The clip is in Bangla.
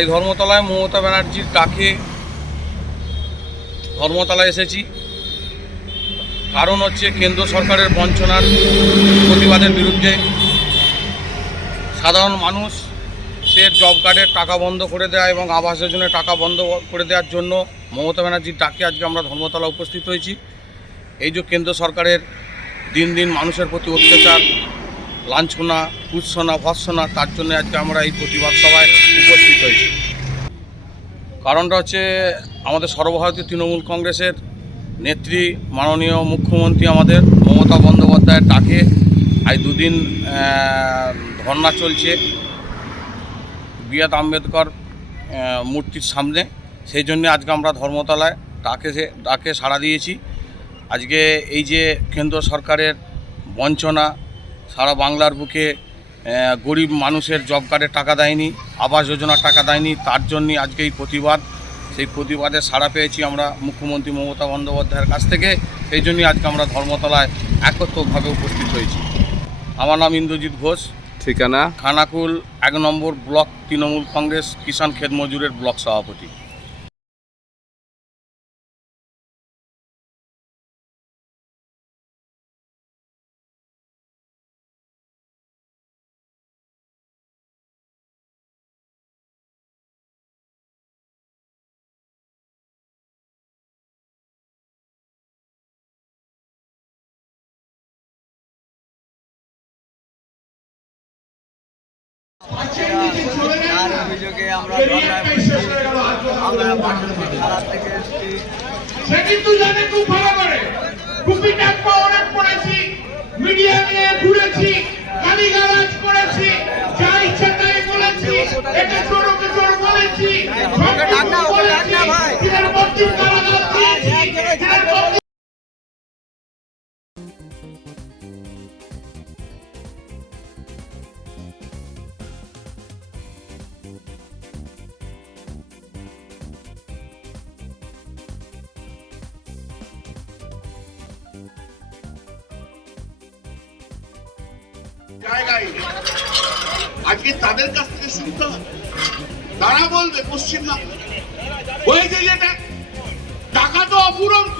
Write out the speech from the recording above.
আজ ধর্মতলায় মমতা ব্যানার্জির ডাকে ধর্মতলায় এসেছি। কারণ হচ্ছে কেন্দ্র সরকারের বঞ্চনার প্রতিবাদের বিরুদ্ধে সাধারণ মানুষ সে জব কার্ডের টাকা বন্ধ করে দেওয়া এবং আবাস যোজনার টাকা বন্ধ করে দেওয়ার জন্য মমতা ব্যানার্জির ডাকে আজকে আমরা ধর্মতলা উপস্থিত হয়েছি। এই যে কেন্দ্র সরকারের দিন দিন মানুষের প্রতি অত্যাচার লাঞ্ছনা, কুৎসনা, ভৎসনা, তার জন্য আজকে আমরা এই প্রতিবাদ সভায় উপস্থিত হয়েছি। কারণটা হচ্ছে আমাদের সর্বভারতীয় তৃণমূল কংগ্রেসের নেত্রী, মাননীয় মুখ্যমন্ত্রী আমাদের মমতা বন্দ্যোপাধ্যায়ের ডাকে আজ দুদিন ধর্না চলছে বিয়াত আম্বেদকর মূর্তির সামনে। সেই জন্য আজকে আমরা ধর্মতলায় ডাকে ডাকে সাড়া দিয়েছি। আজকে এই যে কেন্দ্র সরকারের বঞ্চনা সারা বাংলার বুকে গরিব মানুষের জব কার্ডের টাকা দেয়নি আবাস যোজনার টাকা দেয়নি তার জন্যই আজকে এই প্রতিবাদ। সেই প্রতিবাদে সাড়া পেয়েছি আমরা মুখ্যমন্ত্রী মমতা বন্দ্যোপাধ্যায়ের কাছ থেকে। সেই জন্যই আজকে আমরা ধর্মতলায় একত্রভাবে উপস্থিত হয়েছি। আমার নাম ইন্দ্রজিৎ ঘোষ। ঠিকানা? খানাকুল এক নম্বর ব্লক তৃণমূল কংগ্রেস কিষাণ খেত মজুরের ব্লক সভাপতি। তার অভিযোগে আমরা আমরা পাঠাচ্ছি থানা থেকে সে কিন্তু জানে খুব ভালো করে। টুপি টাপ্পা অনেক পড়েছি মিডিয়া নিয়ে ঘুরেছি গালিগালাজ করেছি যা ইচ্ছা তাই বলেছি এটা চোর ওকে চোর বলেছি সব কিছু বলেছি জায়গায় আজকে তাদের কাছ থেকে শুনতে হবে। তারা বলবে, পশ্চিমবঙ্গ। হয়েছে যেটা, টাকা তো অফুরন্ত